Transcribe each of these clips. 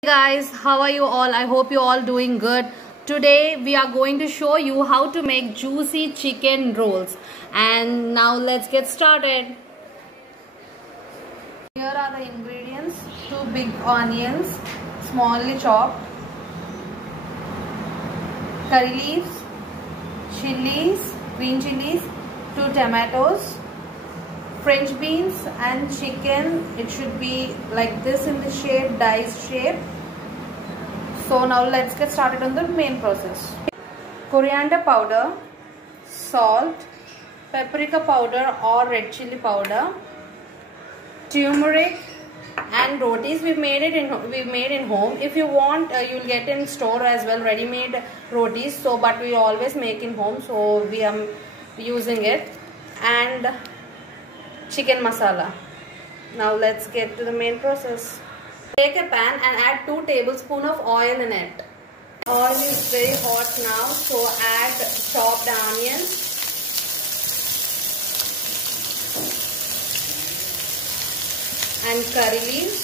Hey guys, how are you all? I hope you're all doing good. Today we are going to show you how to make juicy chicken rolls. And now let's get started. Here are the ingredients: 2 big onions, smallly chopped, curry leaves, chilies, green chilies, 2 tomatoes, French beans and chicken. It should be like this in the shape, diced shape. So now let's get started on the main process. Coriander powder, salt, paprika powder or red chili powder, turmeric, and rotis. We've made in home. If you want, you'll get in store as well, ready-made rotis. So, but we always make in home, so we are using it. And chicken masala. Now let's get to the main process. Take a pan and add 2 tablespoons of oil in it. Oil is very hot now, so add chopped onions, and curry leaves,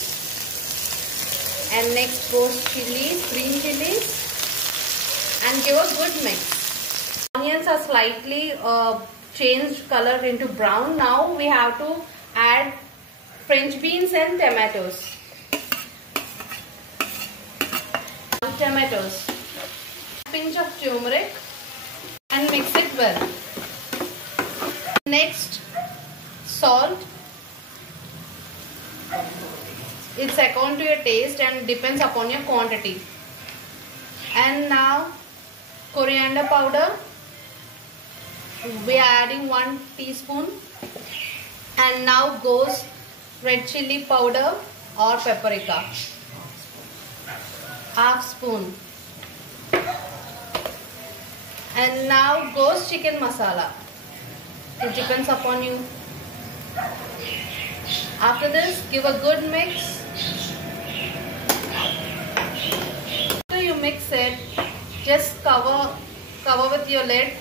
and next goes chilies, green chilies, and give a good mix. Onions are slightly changed color into brown. Now we have to add French beans and tomatoes. Tomatoes, pinch of turmeric, and mix it well. Next, salt. It's according to your taste and depends upon your quantity. And now coriander powder. We are adding 1 teaspoon. And now goes red chili powder or paprika, ½ spoon. And now goes chicken masala. It depends upon you. After this, give a good mix. After you mix it, just cover with your lid.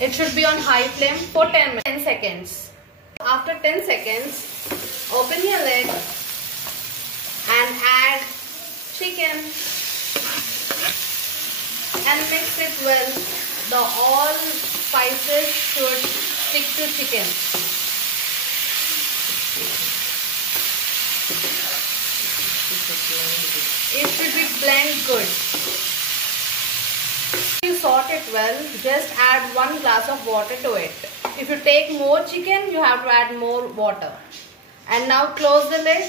It should be on high flame for 10 seconds. After 10 seconds, open your lid and add chicken and mix it well. All spices should stick to chicken. It should be blend good. If you sort it well, just add 1 glass of water to it. If you take more chicken, you have to add more water. And now close the lid.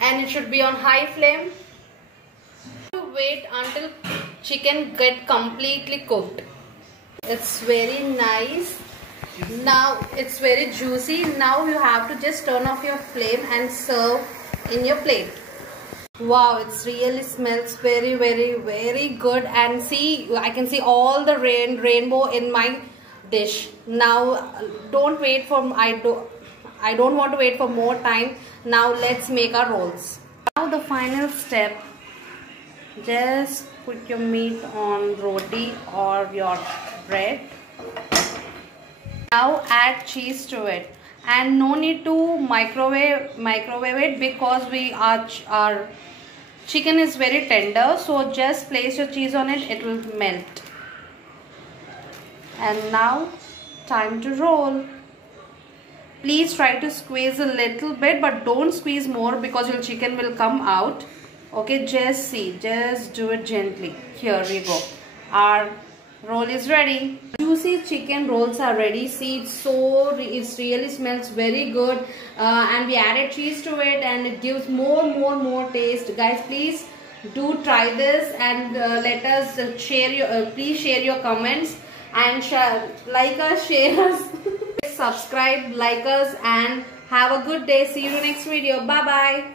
And it should be on high flame. Wait until chicken get completely cooked. It's very nice. Now it's very juicy. Now you have to just turn off your flame and serve in your plate. Wow, it really smells very, very, very good. And see, I can see all the rainbow in my dish. Now don't wait for I don't want to wait for more time. Now let's make our rolls. Now the final step. Just put your meat on roti or your bread. Now add cheese to it. And no need to microwave it because our chicken is very tender. So just place your cheese on it. It will melt. And now time to roll. Please try to squeeze a little bit, but don't squeeze more because your chicken will come out. Okay, just do it gently. Here we go. Our roll is ready. Juicy chicken rolls are ready. See, it really smells very good. And we added cheese to it, and it gives more taste. Guys, please do try this and let us please share your comments and like us, share us. Subscribe, like us, and have a good day. See you in the next video. Bye bye.